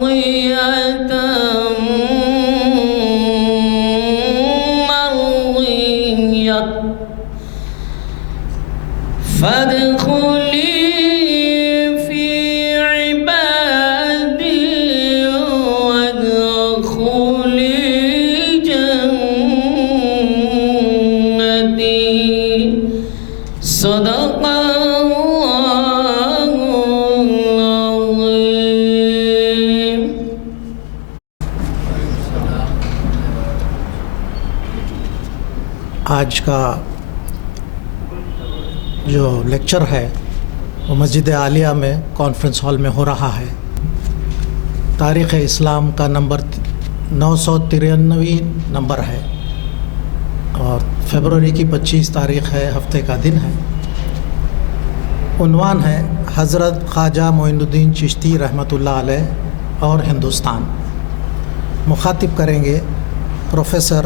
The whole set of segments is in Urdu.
فادخلی فی عبادی وادخلی جنتی صدق اللہ العظیم۔ آج کا جو لیکچر ہے وہ مسجد عالیہ میں کانفرنس ہال میں ہو رہا ہے۔ تاریخ اسلام کا نمبر 993 نمبر ہے اور فیبروری کی 25 تاریخ ہے، ہفتے کا دن ہے۔ عنوان ہے حضرت خواجہ معین الدین چشتی رحمۃ اللہ علیہ اور ہندوستان۔ مخاطب کریں گے پروفیسر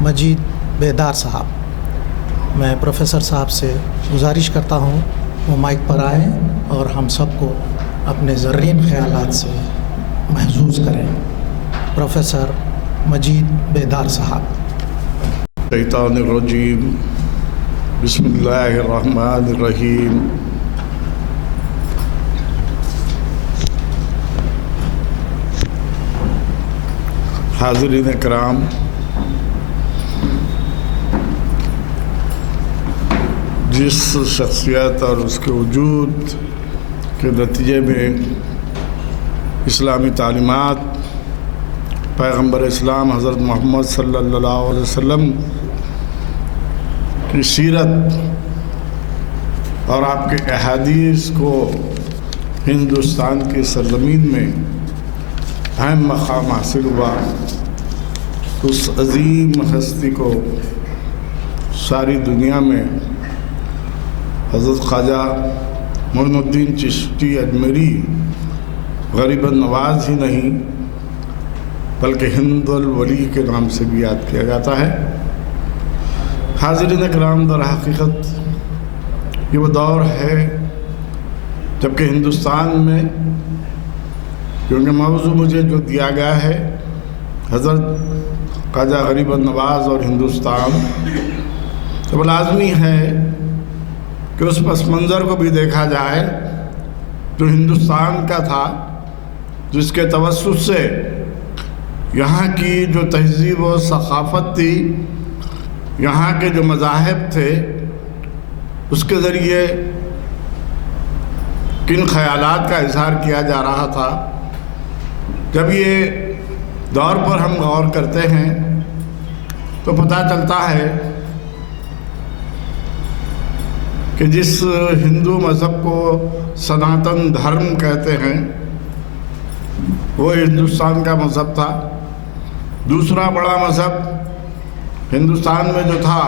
مجید بیدار صاحب۔ میں پروفیسر صاحب سے گزارش کرتا ہوں وہ مائک پر آئیں اور ہم سب کو اپنے زرین خیالات سے محظوظ کریں۔ پروفیسر مجید بیدار صاحب۔ شیطان الرجیم، بسم اللہ الرحمن الرحیم۔ حاضرین کرام، جس شخصیت اور اس کے وجود کے نتیجے میں اسلامی تعلیمات، پیغمبر اسلام حضرت محمد صلی اللہ علیہ وسلم کی سیرت اور آپ کے احادیث کو ہندوستان کی سرزمین میں اہم مقام حاصل ہوا، اس عظیم ہستی کو ساری دنیا میں حضرت خواجہ معین الدین چشتی اجمیری غریب النواز ہی نہیں بلکہ ہند الولی کے نام سے بھی یاد کیا جاتا ہے۔ حاضرین کرام، در حقیقت یہ وہ دور ہے جبکہ ہندوستان میں، کیونکہ موضوع مجھے جو دیا گیا ہے حضرت خواجہ غریب النواز اور ہندوستان، تو لازمی ہے کہ اس پس منظر کو بھی دیکھا جائے جو ہندوستان کا تھا، جس کے توسط سے یہاں کی جو تہذیب و ثقافت تھی، یہاں کے جو مذاہب تھے، اس کے ذریعے کن خیالات کا اظہار کیا جا رہا تھا۔ جب یہ دور پر ہم غور کرتے ہیں تو پتہ چلتا ہے کہ جس ہندو مذہب کو سناتن دھرم کہتے ہیں وہ ہندوستان کا مذہب تھا۔ دوسرا بڑا مذہب ہندوستان میں جو تھا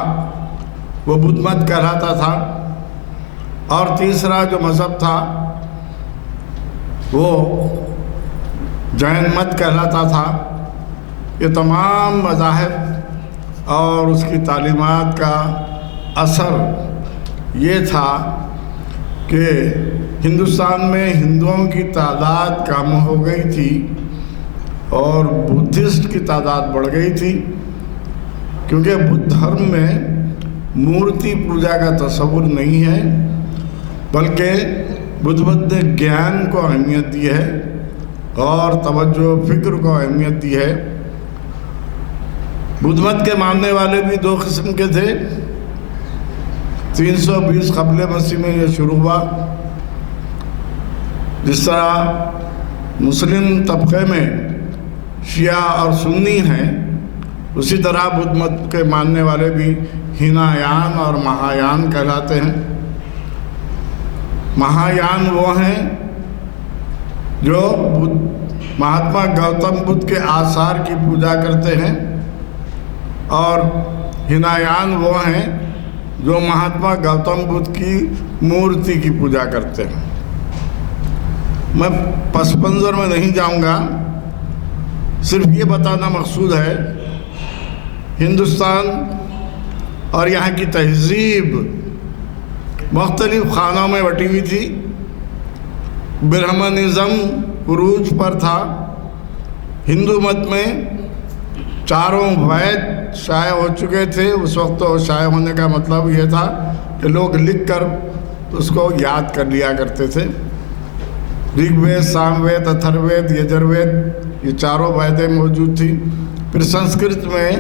وہ بدھ مت کہلاتا تھا، اور تیسرا جو مذہب تھا وہ جین مت کہلاتا تھا۔ یہ تمام مذاہب اور اس کی تعلیمات کا اثر یہ تھا کہ ہندوستان میں ہندوؤں کی تعداد کم ہو گئی تھی اور بدھسٹ کی تعداد بڑھ گئی تھی، کیونکہ بدھ دھرم میں مورتی پوجا کا تصور نہیں ہے، بلکہ بدھ مت نے گیان کو اہمیت دی ہے اور توجہ و فکر کو اہمیت دی ہے۔ بدھ مت کے ماننے والے بھی دو قسم کے تھے۔ 320 قبل مسیح میں یہ شروع ہوا۔ جس طرح مسلم طبقے میں شیعہ اور سنی ہیں، اسی طرح بدھ مت کے ماننے والے بھی ہینایان اور مہایان کہلاتے ہیں۔ مہایان وہ ہیں جو مہاتما گوتم بدھ کے آثار کی پوجا کرتے ہیں، اور ہینایان وہ ہیں جو مہاتما گوتم بدھ کی مورتی کی پوجا کرتے ہیں۔ میں پس منظر میں نہیں جاؤں گا، صرف یہ بتانا مقصود ہے ہندوستان اور یہاں کی تہذیب مختلف خانوں میں بٹی ہوئی تھی۔ برہمنزم عروج پر تھا، ہندو مت میں چاروں وید شائع ہو چکے تھے اس وقت. تو شائع ہونے کا مطلب یہ تھا کہ لوگ لکھ کر اس کو یاد کر لیا کرتے تھے. رگ وید، سام وید، اتھر وید، یجر وید، یہ چاروں ویدیں موجود تھیں. پھر سنسکرت میں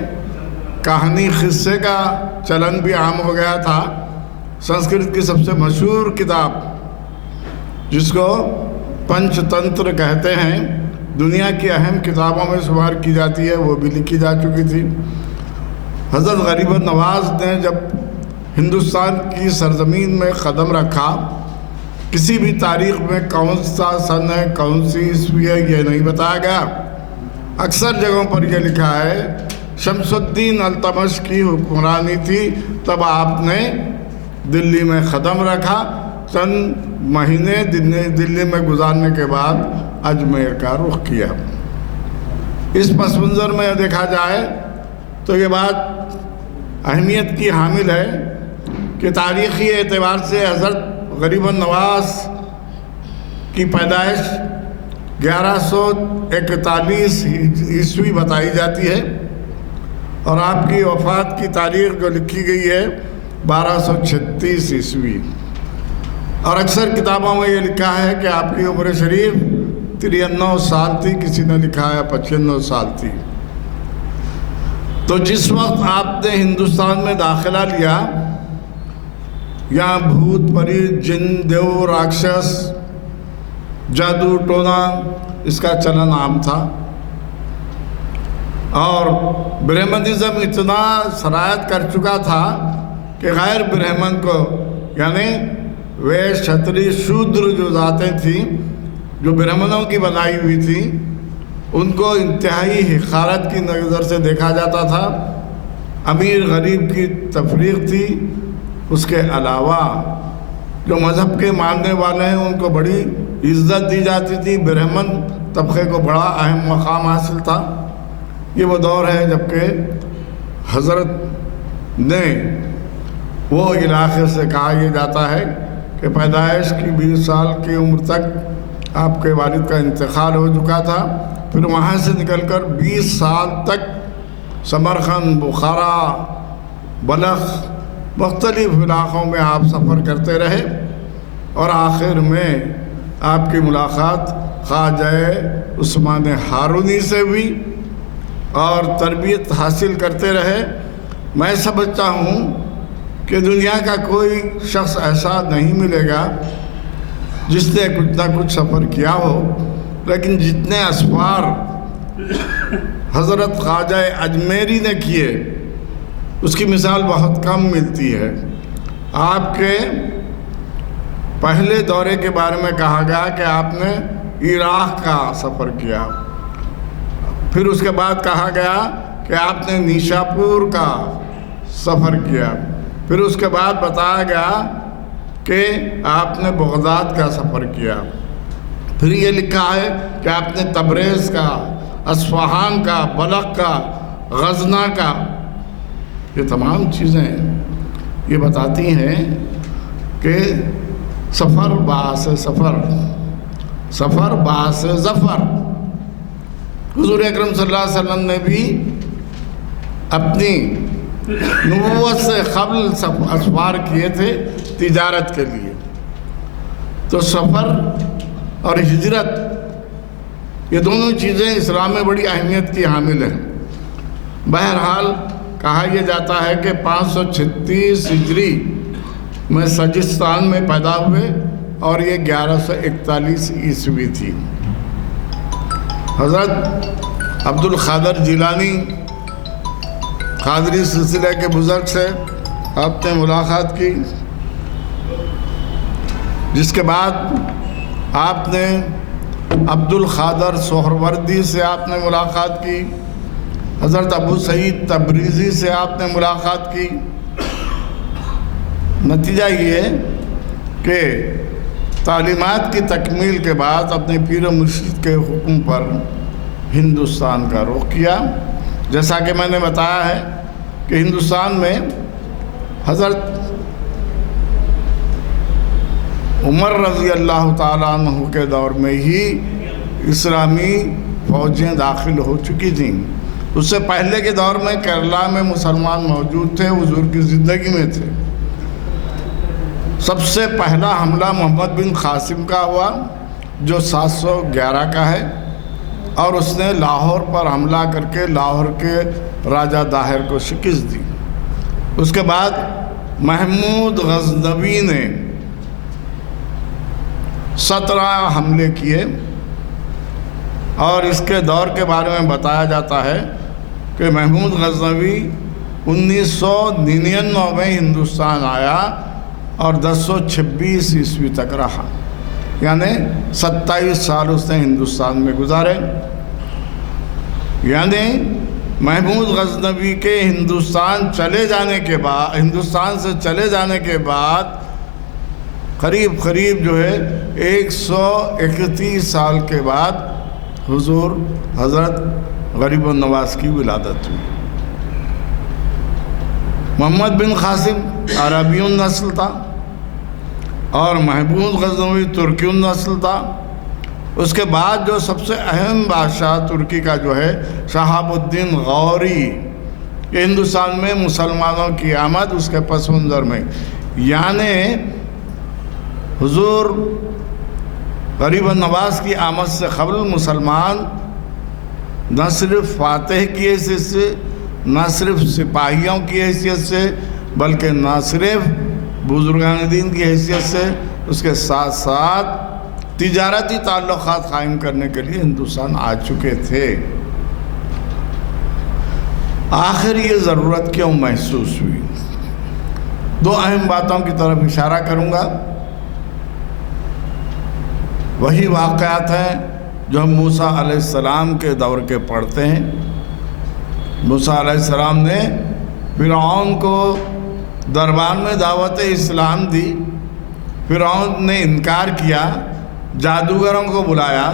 کہانی قصے کا چلن بھی عام ہو گیا تھا. سنسکرت کی سب سے مشہور کتاب جس کو پنچ تنتر کہتے ہیں، دنیا کی اہم کتابوں میں شمار کی جاتی ہے، وہ بھی لکھی جا چکی تھی. حضرت غریب نواز نے جب ہندوستان کی سرزمین میں قدم رکھا، کسی بھی تاریخ میں کون سا سن ہے، کون سی عیسوی ہے، یہ نہیں بتایا گیا. اکثر جگہوں پر یہ لکھا ہے شمس الدین التمش کی حکمرانی تھی تب آپ نے دلی میں قدم رکھا. چند مہینے دلی میں گزارنے کے بعد اجمیر کا رخ کیا. اس پس منظر میں دیکھا جائے تو یہ بات اہمیت کی حامل ہے کہ تاریخی اعتبار سے حضرت غریب نواز کی پیدائش 1141 عیسوی بتائی جاتی ہے اور آپ کی وفات کی تاریخ جو لکھی گئی ہے 1236 عیسوی. اور اکثر کتابوں میں یہ لکھا ہے کہ آپ کی عمر شریف 93 سال تھی، کسی نے لکھا ہے 95 سال تھی. تو جس وقت آپ نے ہندوستان میں داخلہ لیا، یہاں بھوت پری، جن، دیو، راکشس، جادو ٹونا اس کا چلن عام تھا. اور برہمنزم اتنا سرایت کر چکا تھا کہ غیر برہمن کو، یعنی ویش، چھتری، شودر جو ذاتیں تھیں جو برہمنوں کی بنائی ہوئی تھیں، ان کو انتہائی حقارت کی نظر سے دیکھا جاتا تھا. امیر غریب کی تفریق تھی. اس کے علاوہ جو مذہب کے ماننے والے ہیں ان کو بڑی عزت دی جاتی تھی. برہمن طبقے کو بڑا اہم مقام حاصل تھا. یہ وہ دور ہے جبکہ حضرت نے وہ علاقے سے کہا یہ جاتا ہے کہ پیدائش کی 20 سال کی عمر تک آپ کے والد کا انتقال ہو چکا تھا. پھر وہاں سے نکل کر 20 سال تک سمرقند، بخارا، بلخ، مختلف علاقوں میں آپ سفر کرتے رہے اور آخر میں آپ کی ملاقات خواجہ عثمان ہارونی سے ہوئی اور تربیت حاصل کرتے رہے. میں سمجھتا ہوں کہ دنیا کا کوئی شخص ایسا نہیں ملے گا جس نے کچھ نہ کچھ سفر کیا ہو، لیکن جتنے اسفار حضرت خواجہ اجمیری نے کیے اس کی مثال بہت کم ملتی ہے. آپ کے پہلے دورے کے بارے میں کہا گیا کہ آپ نے عراق کا سفر کیا. پھر اس کے بعد کہا گیا کہ آپ نے نیشاپور کا سفر کیا. پھر اس کے بعد بتایا گیا کہ آپ نے بغداد کا سفر کیا. پھر یہ لکھا ہے کہ آپ نے تبریز کا، اصفہان کا، بلخ کا، غزنہ کا. یہ تمام چیزیں یہ بتاتی ہیں کہ سفر باعث سفر، سفر باعث ظفر. حضور اکرم صلی اللہ علیہ وسلم نے بھی اپنی نبوت سے قبل اسفار کیے تھے تجارت کے لیے. تو سفر اور ہجرت یہ دونوں چیزیں اسلام میں بڑی اہمیت کی حامل ہیں. بہرحال کہا یہ جاتا ہے کہ 536 ہجری میں سجستان میں پیدا ہوئے اور یہ 1141 عیسوی تھی. حضرت عبد القادر جیلانی قادری سلسلہ کے بزرگ سے آپ نے ملاقات کی، جس کے بعد آپ نے عبد القادر سہروردی سے آپ نے ملاقات کی، حضرت ابو سعید تبریزی سے آپ نے ملاقات کی. نتیجہ یہ کہ تعلیمات کی تکمیل کے بعد اپنے پیر و مرشد کے حکم پر ہندوستان کا رخ کیا. جیسا کہ میں نے بتایا ہے کہ ہندوستان میں حضرت عمر رضی اللہ تعالیٰ عنہ کے دور میں ہی اسلامی فوجیں داخل ہو چکی تھیں۔ اس سے پہلے کے دور میں کیرلا میں مسلمان موجود تھے، حضور کی زندگی میں تھے۔ سب سے پہلا حملہ محمد بن قاسم کا ہوا جو 711 کا ہے، اور اس نے لاہور پر حملہ کر کے لاہور کے راجہ داہر کو شکست دی۔ اس کے بعد محمود غزنوی نے 17 حملے کیے، اور اس کے دور کے بارے میں بتایا جاتا ہے کہ محمود غزنوی 1999 میں ہندوستان آیا اور 1026 عیسوی تک رہا، یعنی 27 سال اس نے ہندوستان میں گزارے۔ یعنی محمود غزنوی کے ہندوستان سے چلے جانے کے بعد قریب جو ہے 131 سال کے بعد حضور حضرت غریب النواز کی ولادت ہوئی۔ محمد بن قاسم عربی النسل تھا اور محمود غزنوی ترکی النسل تھا۔ اس کے بعد جو سب سے اہم بادشاہ ترکی کا جو ہے شہاب الدین غوری، یہ ہندوستان میں مسلمانوں کی آمد اس کے پس منظر میں، یعنی حضور غریب النواز کی آمد سے قبل مسلمان نہ صرف فاتح کی حیثیت سے، نہ صرف سپاہیوں کی حیثیت سے، بلکہ نہ صرف بزرگان دین کی حیثیت سے، اس کے ساتھ ساتھ تجارتی تعلقات قائم کرنے کے لیے ہندوستان آ چکے تھے۔ آخر یہ ضرورت کیوں محسوس ہوئی؟ 2 اہم باتوں کی طرف اشارہ کروں گا۔ وہی واقعات ہیں جو ہم موسیٰ علیہ السلام کے دور کے پڑھتے ہیں۔ موسیٰ علیہ السلام نے فرعون کو دربار میں دعوت اسلام دی، فرعون نے انکار کیا، جادوگروں کو بلایا،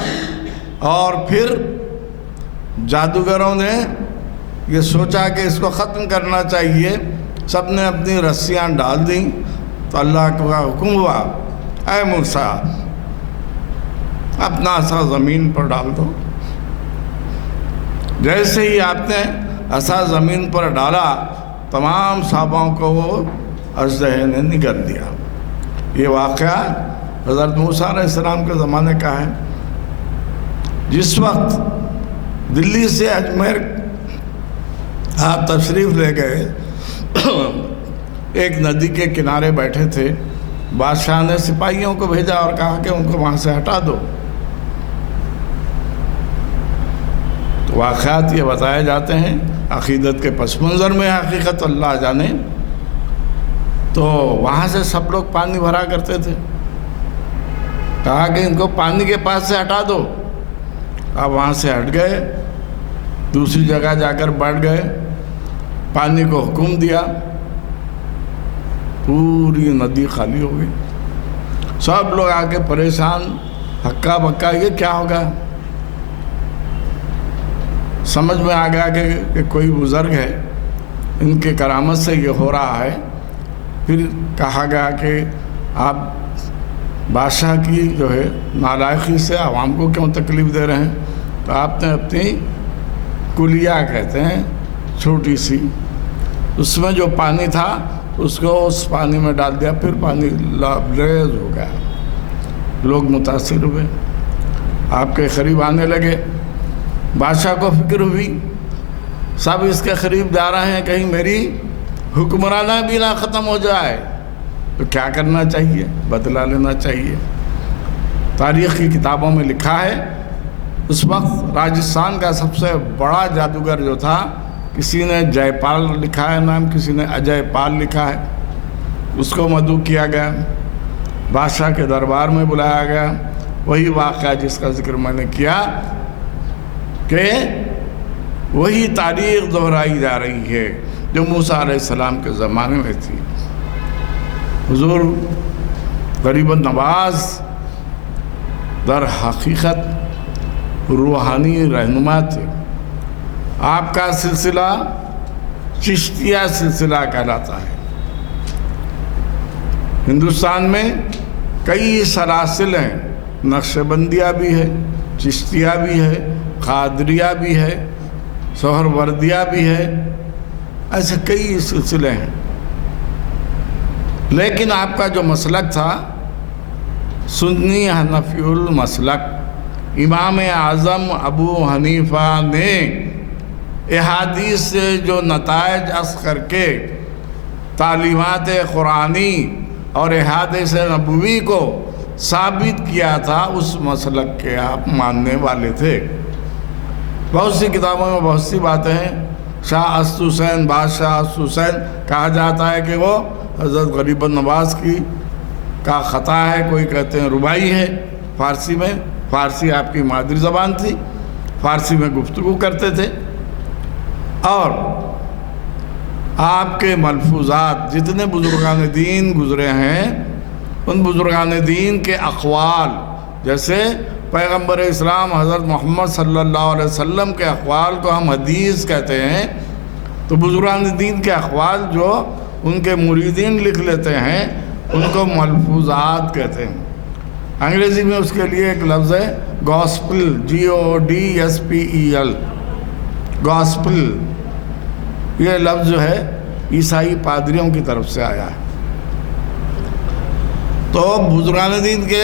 اور پھر جادوگروں نے یہ سوچا کہ اس کو ختم کرنا چاہیے، سب نے اپنی رسیاں ڈال دیں، تو اللہ کا حکم ہوا، اے موسیٰ اپنا عصا زمین پر ڈال دو۔ جیسے ہی آپ نے عصا زمین پر ڈالا، تمام صحابوں کو وہ اژدہے نے نگل دیا۔ یہ واقعہ حضرت موسیٰ علیہ السلام کے زمانے کا ہے۔ جس وقت دلی سے اجمیر آپ تشریف لے گئے، ایک ندی کے کنارے بیٹھے تھے، بادشاہ نے سپاہیوں کو بھیجا اور کہا کہ ان کو وہاں سے ہٹا دو۔ تو واقعات یہ بتائے جاتے ہیں، عقیدت کے پس منظر میں حقیقت اللہ جانے۔ تو وہاں سے سب لوگ پانی بھرا کرتے تھے، کہا کہ ان کو پانی کے پاس سے ہٹا دو۔ اب وہاں سے ہٹ گئے، دوسری جگہ جا کر بیٹھ گئے، پانی کو حکم دیا، پوری ندی خالی ہو گئی۔ سب لوگ آ کے پریشان، ہکا بکا، یہ کیا ہوگا؟ سمجھ میں آ گیا کہ کوئی بزرگ ہے، ان کے کرامت سے یہ ہو رہا ہے۔ پھر کہا گیا کہ آپ بادشاہ کی جو ہے نالائقی سے عوام کو کیوں تکلیف دے رہے ہیں؟ تو آپ نے اپنی کلیہ کہتے ہیں چھوٹی سی، اس میں جو پانی تھا اس کو اس پانی میں ڈال دیا، پھر پانی لبریز ہو گیا۔ لوگ متاثر ہوئے، آپ کے قریب آنے لگے۔ بادشاہ کو فکر ہوئی، سب اس کے قریب جا رہے ہیں، کہیں میری حکمرانہ بھی نہ ختم ہو جائے۔ تو کیا کرنا چاہیے؟ بدلہ لینا چاہیے۔ تاریخ کی کتابوں میں لکھا ہے، اس وقت راجستھان کا سب سے بڑا جادوگر جو تھا، کسی نے جے پال لکھا ہے نام، کسی نے اجے پال لکھا ہے، اس کو مدعو کیا گیا، بادشاہ کے دربار میں بلایا گیا۔ وہی واقعہ جس کا ذکر میں نے کیا کہ وہی تاریخ دہرائی جا رہی ہے جو موسیٰ علیہ السلام کے زمانے میں تھی۔ حضور غریب النواز در حقیقت روحانی رہنما تھے۔ آپ کا سلسلہ چشتیہ سلسلہ کہلاتا ہے۔ ہندوستان میں کئی سلاسل ہیں، نقشبندیہ بھی ہے، چشتیہ بھی ہے، قادریہ بھی ہے، سہروردیہ بھی ہے، ایسے کئی سلسلے ہیں۔ لیکن آپ کا جو مسلک تھا سنی حنفی المسلک، امام اعظم ابو حنیفہ نے احادیث سے جو نتائج اخذ کر کے تعلیمات قرآنی اور احادیث نبوی کو ثابت کیا تھا، اس مسلک کے آپ ماننے والے تھے۔ بہت سی کتابوں میں بہت سی باتیں ہیں۔ شاہ اسد حسین، بادشاہ اسد حسین کہا جاتا ہے کہ وہ حضرت غریب نواز کی کا خطا ہے، کوئی کہتے ہیں ربائی ہے فارسی میں۔ فارسی آپ کی مادری زبان تھی، فارسی میں گفتگو کرتے تھے، اور آپ کے ملفوظات جتنے بزرگان دین گزرے ہیں ان بزرگان دین کے اقوال، جیسے پیغمبر اسلام حضرت محمد صلی اللہ علیہ وسلم کے اقوال کو ہم حدیث کہتے ہیں، تو بزرگان دین کے اقوال جو ان کے مریدین لکھ لیتے ہیں ان کو ملفوظات کہتے ہیں۔ انگریزی میں اس کے لیے ایک لفظ ہے گاسپل، GODSPEL، گاسپل۔ یہ لفظ جو ہے عیسائی پادریوں کی طرف سے آیا ہے۔ تو بزرگان دین کے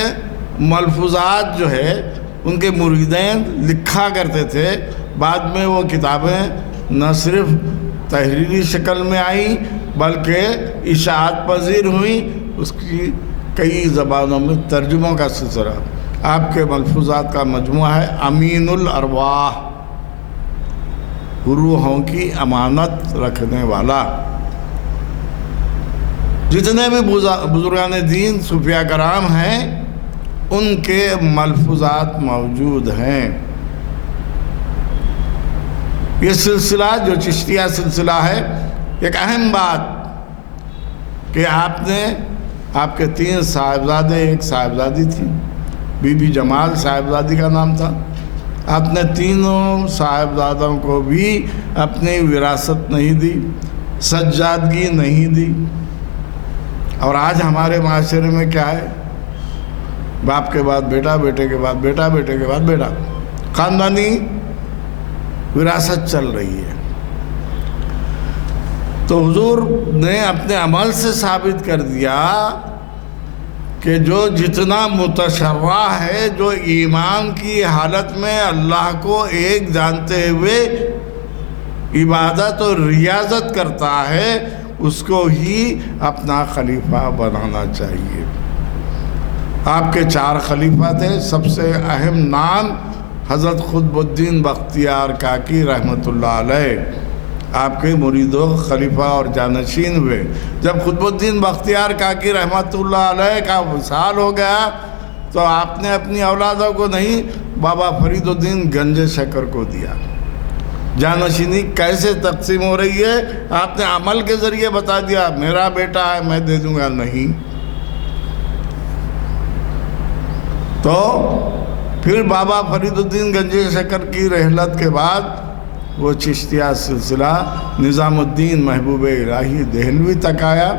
ملفوظات جو ہے ان کے مریدین لکھا کرتے تھے، بعد میں وہ کتابیں نہ صرف تحریری شکل میں آئیں بلکہ اشاعت پذیر ہوئیں، اس کی کئی زبانوں میں ترجموں کا سلسلہ۔ آپ کے ملفوظات کا مجموعہ ہے امین الارواح، روحوں کی امانت رکھنے والا۔ جتنے بھی بزرگان دین صوفیاء کرام ہیں ان کے ملفوظات موجود ہیں۔ یہ سلسلہ جو چشتیہ سلسلہ ہے، ایک اہم بات کہ آپ کے 3 صاحبزادے، ایک صاحبزادی تھی، بی بی جمال صاحبزادی کا نام تھا۔ آپ نے تینوں صاحبزادوں کو بھی اپنی وراثت نہیں دی، سجادگی نہیں دی۔ اور آج ہمارے معاشرے میں کیا ہے؟ باپ کے بعد بیٹا، بیٹے کے بعد بیٹا، بیٹے کے بعد بیٹا، خاندانی وراثت چل رہی ہے۔ تو حضور نے اپنے عمل سے ثابت کر دیا کہ جو جتنا متشرع ہے، جو ایمان کی حالت میں اللہ کو ایک جانتے ہوئے عبادت اور ریاضت کرتا ہے، اس کو ہی اپنا خلیفہ بنانا چاہیے۔ آپ کے 4 خلیفہ تھے، سب سے اہم نام حضرت قطب الدین بختیار کاکی رحمۃ اللہ علیہ، آپ کے مرید و خلیفہ اور جانشین ہوئے۔ جب قطب الدین بختیار کاکی رحمۃ اللہ علیہ کا وصال ہو گیا تو آپ نے اپنی اولادوں کو نہیں، بابا فرید الدین گنج شکر کو دیا۔ جانشینی کیسے تقسیم ہو رہی ہے آپ نے عمل کے ذریعے بتا دیا، میرا بیٹا ہے میں دے دوں گا، نہیں۔ تو پھر بابا فرید الدین گنج شکر کی رحلت کے بعد وہ چشتیہ سلسلہ نظام الدین محبوب الہی دہلوی تک آیا۔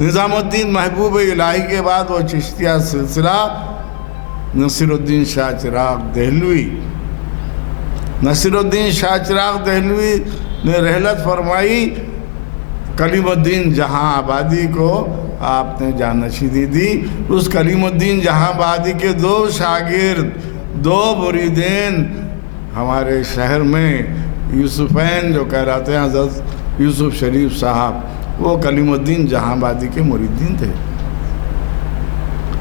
نظام الدین محبوب الہی کے بعد وہ چشتیہ سلسلہ نصیر الدین شاہ چراغ دہلوی، نصیر الدین شاہ چراغ دہلوی نے رحلت فرمائی، کلیم الدین جہاں آبادی کو آپ نے جانشینی دی۔ اس کلیم الدین جہاں آبادی کے 2 شاگرد، 2 مریدین ہمارے شہر میں یوسفین جو کہلاتے ہیں، حضرت یوسف شریف صاحب، وہ کلیم الدین جہاں آبادی کے مریدین تھے۔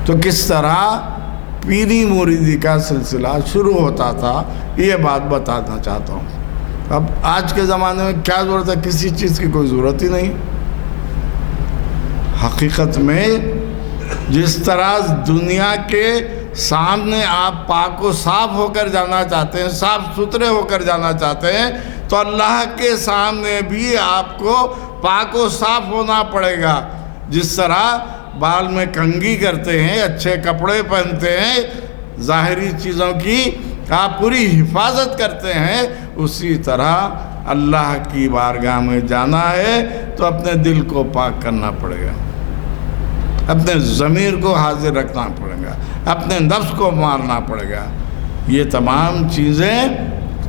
تو کس طرح پیری مریدی کا سلسلہ شروع ہوتا تھا، یہ بات بتانا چاہتا ہوں۔ اب آج کے زمانے میں کیا ضرورت ہے؟ کسی چیز کی کوئی ضرورت ہی نہیں۔ حقیقت میں جس طرح دنیا کے سامنے آپ پاک و صاف ہو کر جانا چاہتے ہیں، صاف ستھرے ہو کر جانا چاہتے ہیں، تو اللہ کے سامنے بھی آپ کو پاک و صاف ہونا پڑے گا۔ جس طرح بال میں کنگھی کرتے ہیں، اچھے کپڑے پہنتے ہیں، ظاہری چیزوں کی آپ پوری حفاظت کرتے ہیں، اسی طرح اللہ کی بارگاہ میں جانا ہے تو اپنے دل کو پاک کرنا پڑے گا، اپنے ضمیر کو حاضر رکھنا پڑے گا، اپنے نفس کو مارنا پڑے گا۔ یہ تمام چیزیں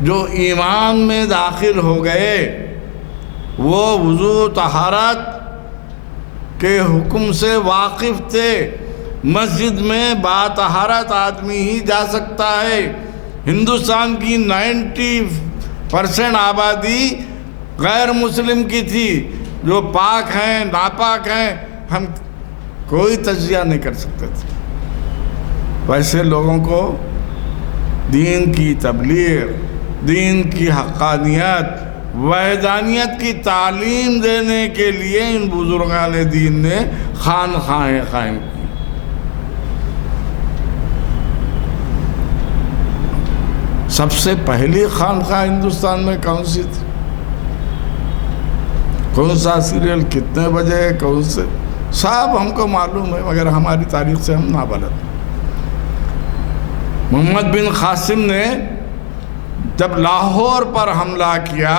جو ایمان میں داخل ہو گئے وہ وضو طہارت کے حکم سے واقف تھے. مسجد میں باطہارت آدمی ہی جا سکتا ہے. ہندوستان کی 90% آبادی غیر مسلم کی تھی. جو پاک ہیں ناپاک ہیں ہم کوئی تجزیہ نہیں کر سکتے تھے. ویسے لوگوں کو دین کی تبلیغ، دین کی حقانیت، وحدانیت کی تعلیم دینے کے لیے ان بزرگان دین نے خانقاہیں قائم کی. سب سے پہلی خانقاہ ہندوستان میں کون سی تھی؟ کون سا سیریل کتنے بجے کون سے سب ہم کو معلوم ہے، مگر ہماری تاریخ سے ہم نابلد. محمد بن قاسم نے جب لاہور پر حملہ کیا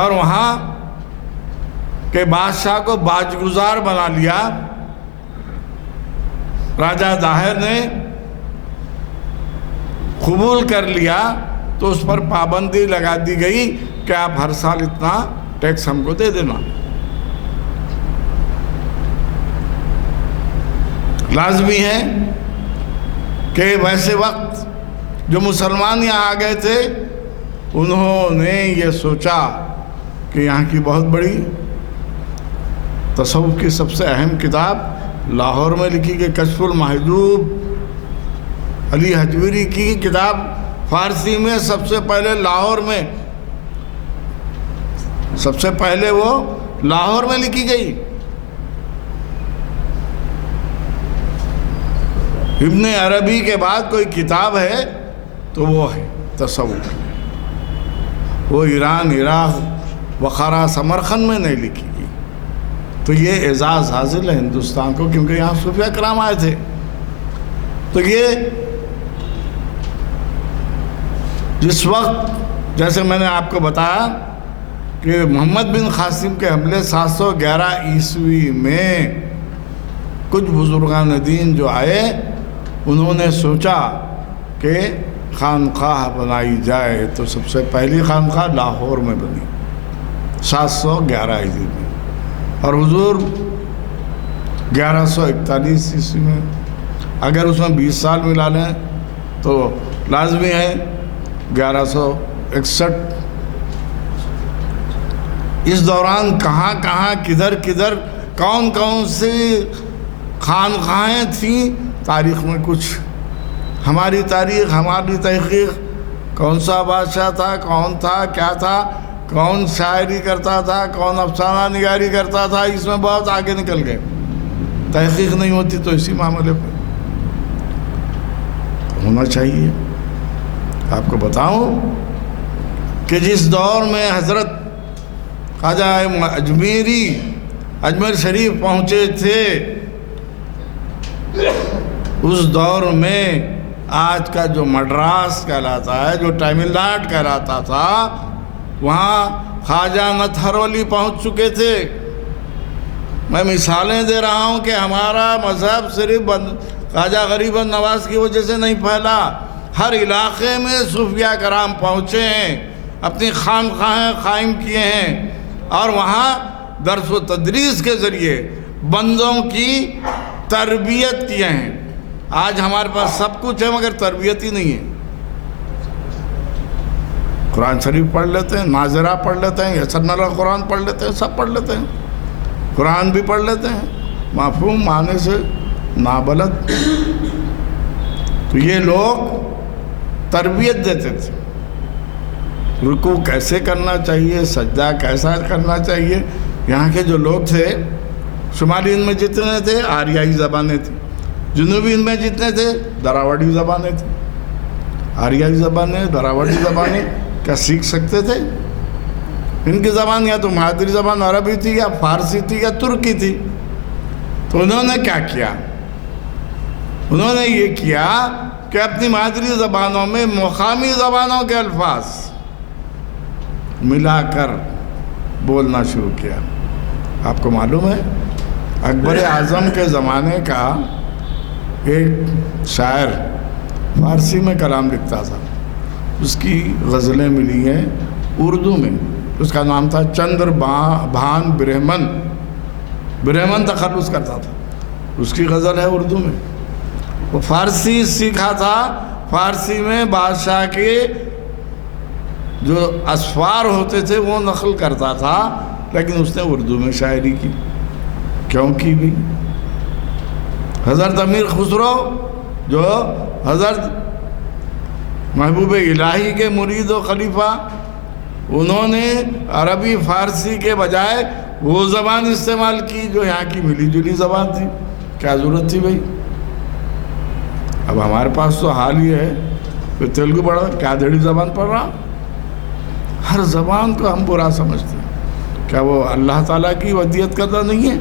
اور وہاں کے بادشاہ کو باجگزار بنا لیا، راجہ ظاہر نے قبول کر لیا، تو اس پر پابندی لگا دی گئی کہ آپ ہر سال اتنا ٹیکس ہم کو دے دینا. لازمی ہے کہ ویسے وقت جو مسلمان یہاں آ گئے تھے انہوں نے یہ سوچا کہ یہاں کی بہت بڑی تصوف کی سب سے اہم کتاب لاہور میں لکھی گئی، کشف المحجوب، علی حجویری کی کتاب فارسی میں سب سے پہلے لاہور میں، سب سے پہلے وہ لاہور میں لکھی گئی. ابن عربی کے بعد کوئی کتاب ہے تو وہ ہے تصوف. وہ ایران، عراق، بخارا، سمرقند میں نہیں لکھی گئی. تو یہ اعزاز حاصل ہے ہندوستان کو، کیونکہ یہاں صوفیہ کرام آئے تھے. تو یہ جس وقت جیسے میں نے آپ کو بتایا کہ محمد بن قاسم کے حملے 711 عیسوی میں کچھ بزرگان دین جو آئے انہوں نے سوچا کہ خانقاہ بنائی جائے. تو سب سے پہلی خانقاہ لاہور میں بنی 711 عیسوی میں، اور حضور 1141 عیسوی میں. اگر اس میں 20 سال ملا لیں تو لازمی ہے 1161. اس دوران کہاں کہاں کدھر کدھر کون کون سی خانقاہیں تھیں تاریخ میں کچھ. ہماری تاریخ، ہماری تحقیق، کون سا بادشاہ تھا، کون تھا، کیا تھا، کون شاعری کرتا تھا، کون افسانہ نگاری کرتا تھا، اس میں بہت آگے نکل گئے. تحقیق نہیں ہوتی تو اسی معاملے پہ ہونا چاہیے. آپ کو بتاؤں کہ جس دور میں حضرت خواجہ اجمیری اجمیر شریف پہنچے تھے، اس دور میں آج کا جو مڈراس کہلاتا ہے، جو تمل ناڈو کہلاتا تھا، وہاں خواجہ نتھرولی پہنچ چکے تھے. میں مثالیں دے رہا ہوں کہ ہمارا مذہب صرف خواجہ غریب نواز کی وجہ سے نہیں پھیلا. ہر علاقے میں صوفیہ کرام پہنچے ہیں، اپنی خانقاہیں قائم کیے ہیں، اور وہاں درس و تدریس کے ذریعے بندوں کی تربیت کیے ہیں. آج ہمارے پاس سب کچھ ہے مگر تربیت ہی نہیں ہے. قرآن شریف پڑھ لیتے ہیں، ناظرہ پڑھ لیتے ہیں، یسرن اللہ قرآن پڑھ لیتے ہیں، سب پڑھ لیتے ہیں، قرآن بھی پڑھ لیتے ہیں، مفہوم معنی سے نابلد. تو یہ لوگ تربیت دیتے تھے، رکوع کیسے کرنا چاہیے، سجدہ کیسا کرنا چاہیے. یہاں کے جو لوگ تھے شمالی ہند میں جتنے تھے آریائی زبانیں تھیں، جنوبی ہند میں جتنے تھے دراوڑی زبانیں تھیں. آریائی زبانیں، دراوڑی زبانیں کیا سیکھ سکتے تھے؟ ان کی زبان یا تو مادری زبان عربی تھی، یا فارسی تھی، یا ترکی تھی. تو انہوں نے کیا کیا؟ انہوں نے یہ کیا کہ اپنی مادری زبانوں میں مقامی زبانوں کے الفاظ ملا کر بولنا شروع کیا. آپ کو معلوم ہے اکبر اعظم کے زمانے کا ایک شاعر فارسی میں کلام لکھتا تھا. اس کی غزلیں ملی ہیں اردو میں. اس کا نام تھا چندر بھان برہمن. برہمن تخلص کرتا تھا. اس کی غزل ہے اردو میں. وہ فارسی سیکھا تھا. فارسی میں بادشاہ کے جو اسفار ہوتے تھے وہ نقل کرتا تھا, لیکن اس نے اردو میں شاعری کی. کیوں کی بھی؟ حضرت امیر خسرو جو حضرت محبوب الہی کے مرید و خلیفہ, انہوں نے عربی فارسی کے بجائے وہ زبان استعمال کی جو یہاں کی ملی جلی زبان تھی. کیا ضرورت تھی بھائی؟ اب ہمارے پاس تو حال یہ ہے کہ تیلگو پڑھ رہا, کیا دھڑی زبان پڑھ رہا. ہر زبان کو ہم برا سمجھتے ہیں. کیا وہ اللہ تعالیٰ کی ودیت کردہ نہیں ہے؟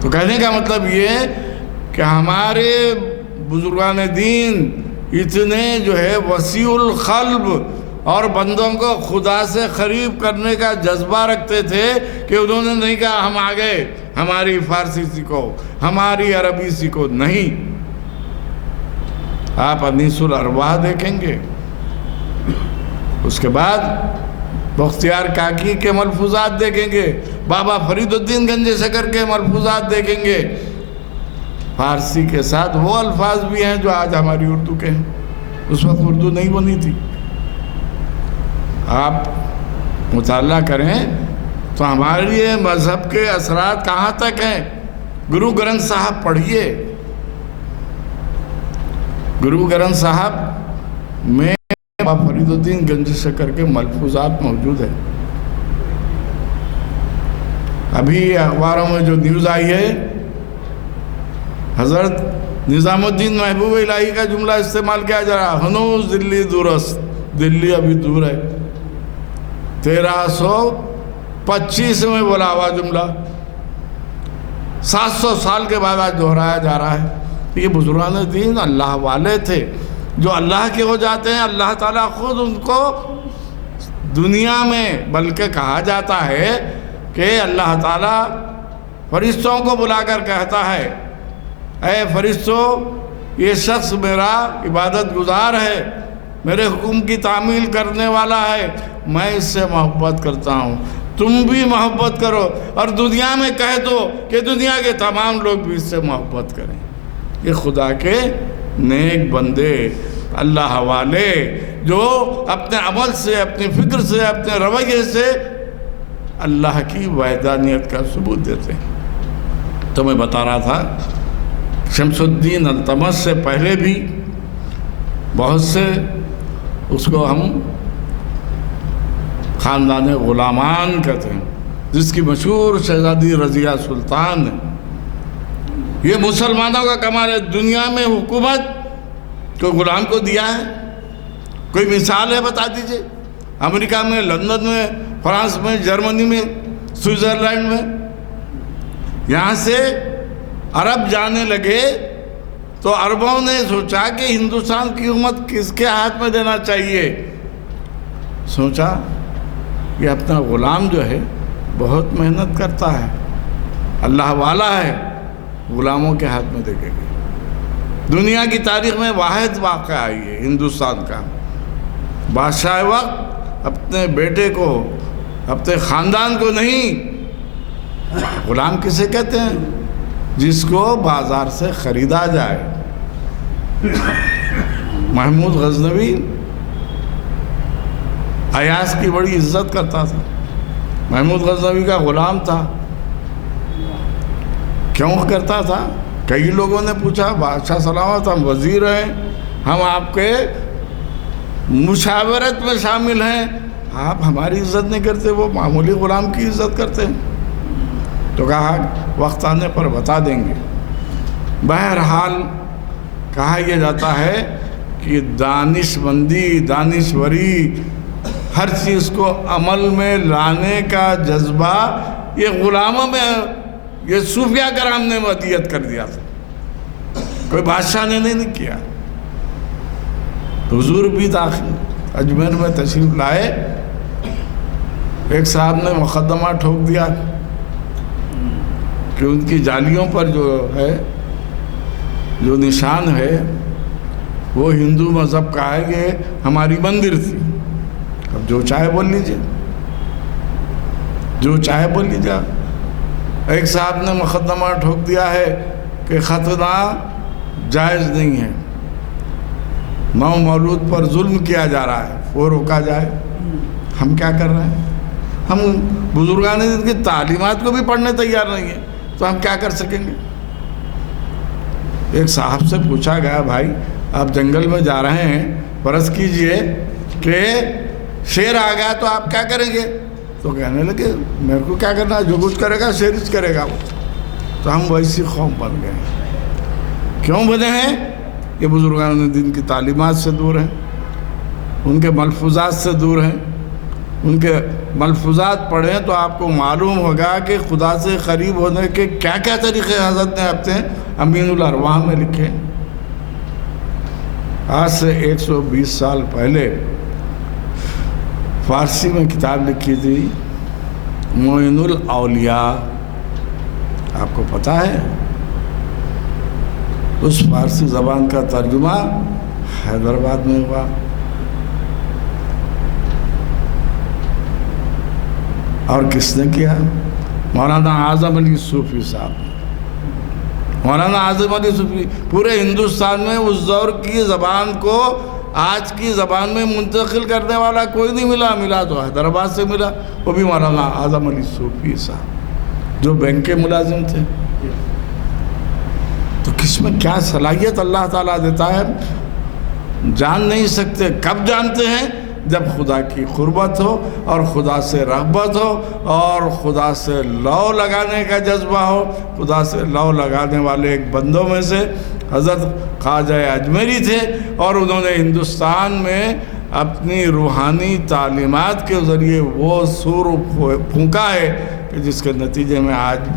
تو کہنے کا مطلب یہ ہے کہ ہمارے بزرگان دین اتنے جو ہے وسیع القلب اور بندوں کو خدا سے قریب کرنے کا جذبہ رکھتے تھے کہ انہوں نے نہیں کہا ہم آ گئے, ہماری فارسی سیکھو, ہماری عربی سیکھو. نہیں, آپ انیس الارواح دیکھیں گے, اس کے بعد بختیار کاکی کے ملفوظات دیکھیں گے, بابا فرید الدین گنج شکر کے ملفوظات دیکھیں گے. فارسی کے ساتھ وہ الفاظ بھی ہیں جو آج ہماری اردو کے ہیں. اس وقت اردو نہیں بنی تھی. آپ مطالعہ کریں تو ہمارے مذہب کے اثرات کہاں تک ہیں. گرو گرنتھ صاحب پڑھیے. گرو گرنتھ صاحب میں بابا فرید الدین گنج شکر کے ملفوظات موجود ہیں. ابھی اخباروں میں جو نیوز آئی ہے, حضرت نظام الدین محبوب الہی کا جملہ استعمال کیا جا رہا, ہنوز دلی دورست, دلی ابھی دور ہے. 1325 میں بولا ہوا جملہ 700 سال کے بعد آج دہرایا جا رہا ہے. یہ بزرگان دین اللہ والے تھے جو اللہ کے ہو جاتے ہیں. اللہ تعالیٰ خود ان کو دنیا میں, بلکہ کہا جاتا ہے کہ اللہ تعالیٰ فرشتوں کو بلا کر کہتا ہے, اے فرشتوں, یہ شخص میرا عبادت گزار ہے, میرے حکم کی تعمیل کرنے والا ہے, میں اس سے محبت کرتا ہوں, تم بھی محبت کرو اور دنیا میں کہہ دو کہ دنیا کے تمام لوگ بھی اس سے محبت کریں. یہ خدا کے نیک بندے, اللہ والے, جو اپنے عمل سے, اپنی فکر سے, اپنے رویے سے اللہ کی وحدانیت کا ثبوت دیتے ہیں. تو میں بتا رہا تھا شمس الدین التمش سے پہلے بھی بہت سے, اس کو ہم خاندان غلامان کہتے ہیں, جس کی مشہور شہزادی رضیہ سلطان ہے. یہ مسلمانوں کا کمال ہے. دنیا میں حکومت کوئی غلام کو دیا ہے؟ کوئی مثال ہے بتا دیجئے. امریکہ میں, لندن میں, فرانس میں, جرمنی میں, سوئٹزرلینڈ میں. یہاں سے عرب جانے لگے تو عربوں نے سوچا کہ ہندوستان کی حکومت کس کے ہاتھ میں دینا چاہیے. سوچا کہ اپنا غلام جو ہے بہت محنت کرتا ہے, اللہ والا ہے, غلاموں کے ہاتھ میں دے گے. دنیا کی تاریخ میں واحد واقعہ آئی ہے ہندوستان کا. بادشاہ وقت اپنے بیٹے کو, اپنے خاندان کو نہیں, غلام کسے کہتے ہیں؟ جس کو بازار سے خریدا جائے. محمود غزنوی ایاز کی بڑی عزت کرتا تھا. محمود غزنوی کا غلام تھا. کیوں کرتا تھا؟ کئی لوگوں نے پوچھا, بادشاہ سلامت, ہم وزیر ہیں, ہم آپ کے مشاورت میں شامل ہیں, آپ ہماری عزت نہیں کرتے, وہ معمولی غلام کی عزت کرتے ہیں. تو کہا وقت آنے پر بتا دیں گے. بہرحال کہا یہ جاتا ہے کہ دانش مندی, دانشوری, ہر چیز کو عمل میں لانے کا جذبہ یہ غلاموں میں, یہ صوفیہ کرام نے ودیت کر دیا تھا. کوئی بادشاہ نے نہیں کیا. حضور بھی داخل اجمیر میں تشریف لائے. ایک صاحب نے مقدمہ ٹھوک دیا کہ ان کی جالیوں پر جو ہے, جو نشان ہے, وہ ہندو مذہب کا ہے کہ ہماری مندر تھی. اب جو چاہے بول لیجیے، جو چاہے بول لیجیے. ایک صاحب نے مقدمہ ٹھوک دیا ہے کہ ختنہ جائز نہیں ہے، 9 مولود پر ظلم کیا جا رہا ہے، وہ روکا جائے. ہم کیا کر رہے ہیں؟ ہم بزرگان دین کی تعلیمات کو بھی پڑھنے تیار نہیں ہیں، تو ہم کیا کر سکیں گے؟ ایک صاحب سے پوچھا گیا، بھائی آپ جنگل میں جا رہے ہیں، فرض کیجئے کہ شیر آ گیا تو آپ کیا کریں گے؟ تو کہنے لگے میرے کو کیا کرنا، جو کچھ کرے گا شیر ہی کرے گا وہ. تو ہم ویسی قوم بن گئے ہیں. کیوں بنے ہیں؟ یہ بزرگان دین کی تعلیمات سے دور ہیں، ان کے ملفوظات سے دور ہیں. ان کے ملفوظات پڑھیں تو آپ کو معلوم ہوگا کہ خدا سے قریب ہونے کے کیا کیا طریقے حضرت نے اپنے امین الارواح میں لکھے. آج سے 120 سال پہلے فارسی میں کتاب لکھی تھی معین الاولیاء، آپ کو پتہ ہے؟ اس فارسی زبان کا ترجمہ حیدرآباد میں ہوا. اور کس نے کیا؟ مولانا اعظم علی صوفی صاحب. مولانا اعظم علی صوفی پورے ہندوستان میں اس دور کی زبان کو آج کی زبان میں منتقل کرنے والا کوئی نہیں ملا تو حیدرآباد سے ملا، وہ بھی مولانا اعظم علی صوفی صاحب جو بینک کے ملازم تھے. تو کس میں کیا صلاحیت اللہ تعالیٰ دیتا ہے جان نہیں سکتے. کب جانتے ہیں؟ جب خدا کی قربت ہو اور خدا سے رغبت ہو اور خدا سے لو لگانے کا جذبہ ہو. خدا سے لو لگانے والے ایک بندوں میں سے حضرت خواجہ اجمیری تھے، اور انہوں نے ہندوستان میں اپنی روحانی تعلیمات کے ذریعے وہ سور پھونکا ہے کہ جس کے نتیجے میں آج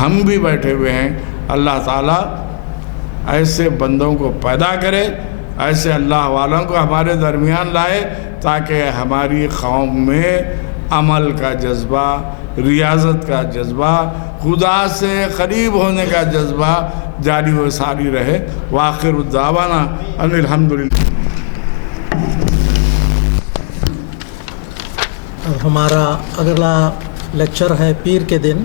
ہم بھی بیٹھے ہوئے ہیں. اللہ تعالیٰ ایسے بندوں کو پیدا کرے، ایسے اللہ والوں کو ہمارے درمیان لائے تاکہ ہماری قوم میں عمل کا جذبہ، ریاضت کا جذبہ، خدا سے قریب ہونے کا جذبہ جاری و ساری رہے. وآخر الدعوانا ان الحمدللہ. ہمارا اگلا لیکچر ہے پیر کے دن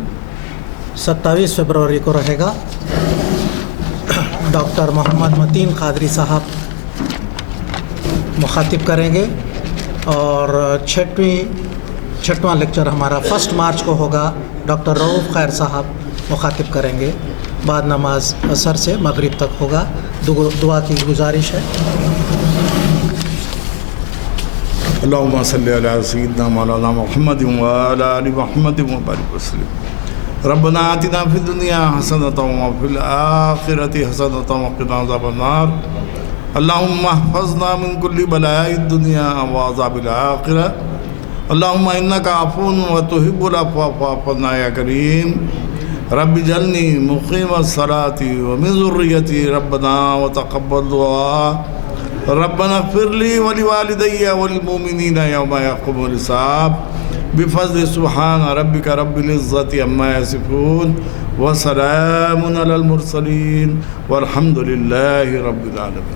27 فروری کو رہے گا. ڈاکٹر محمد متین قادری صاحب مخاطب کریں گے، اور چھٹواں لیکچر ہمارا 1 مارچ کو ہوگا. ڈاکٹر رؤوف خیر صاحب مخاطب کریں گے. بعد نماز عصر سے مغرب تک ہوگا. دعا کی گزارش ہے. اللہم صلی علی سیدنا مولانا محمد وعلی آل محمد وبارک وسلم. ربنا آتنا فی الدنیا حسنۃ وفی الآخرۃ حسنۃ وقنا عذاب النار. اللہم احفظنا من کل بلاء الدنیا وعذاب الآخرہ. اللہم انک عفو وتحب العفو فاعف عنا یا کریم. رب اجعلنی مقیم الصلاۃ ومن ذریتی ربنا وتقبل دعاء. ربنا اغفر لی ولوالدی وللمؤمنین یوم یقوم الحساب. بفضل سبحان ربک رب العزت عما یصفون وسلام علی المرسلین والحمد للہ رب العالمین.